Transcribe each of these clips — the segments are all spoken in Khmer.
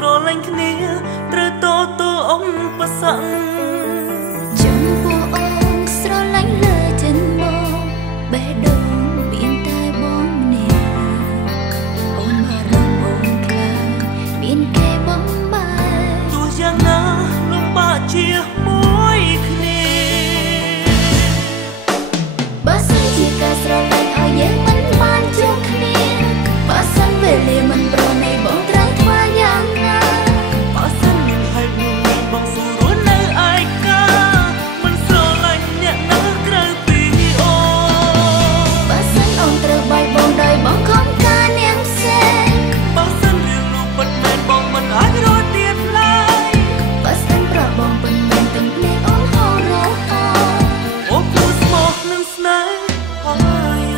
ស្រឡាញ់គ្នាត្រូវតតអំប្រស័ងចំពោះអូនស្រឡាញ់លើចិនមកបេះដូងមានតែបងម្នាក់អូនមករំអូនខ្លាចមានគេបំបែកទោះយ៉ាងណាលំបាកជាមួយគ្នាបើសិនជាការស្រឡាញ់ឲ្យយើងមិនបានជួបគ្នាបើសិនវេលាមិនប្រណីបងត្រូវធ្វើយ៉ាងណាបើសិនមានហេតុមួយបងសួរនៅឯកាមិនស្រឡាញ់អ្នកណាក្រៅពីអូនបើសិនអូនត្រូវបាយបងដោយបងខំការនាងផ្សេងបើសិនរឿងនោះពិតមែនបងមិនអាចរត់ទៀតឡើយបើសិនប្របងពិតមែនទាំងភ្លេងអូនហៅរហូតអូនគូស្មោះនឹងស្នេហ៍ហើយ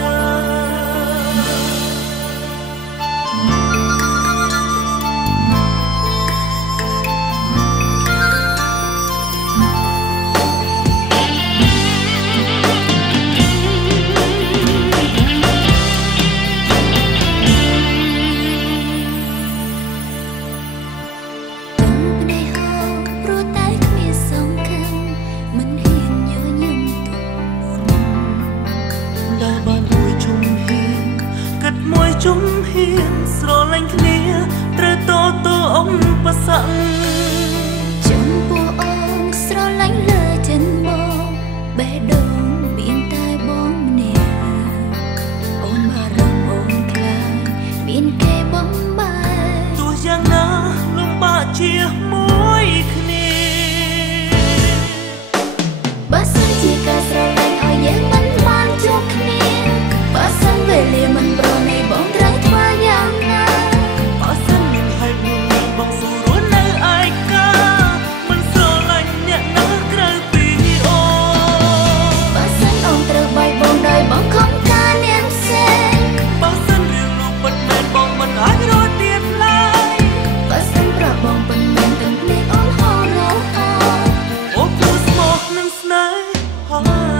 ជុំហ៊ានស្រឡាញ់គ្នាត្រូវតតអំប្រស័ងចំពោះអូនស្រឡាញ់លើចិនមកបេះដូងមានតែបងម្នាក់អូនមករំអូនខ្លាចមានគេបំបែកទោះយ៉ាងណាលំបាកជាមួយគ្នាបើសិនជាការស្រឡាញ់ឲ្យយើងមិនបានជួបគ្នាបើសិនវេលាមិនប្រណីបងត្រូវធ្វើយ៉ាងណាបើសិនមានហេតុមួយបងសួរនៅឯកាមិនស្រឡាញ់អ្នកណាក្រៅពីអូបើសិនអូនត្រូវបាយបងដោយបងខំការនាងផ្សេងបើសិនរឿងនោះពិតមែនបងមិនអាចរត់ទៀតឡើយបើសិនប្របងពិតមែនទាំងភ្លេងអូនហៅរហូតអូគូស្មោះនឹងស្នេហ៍ហើយ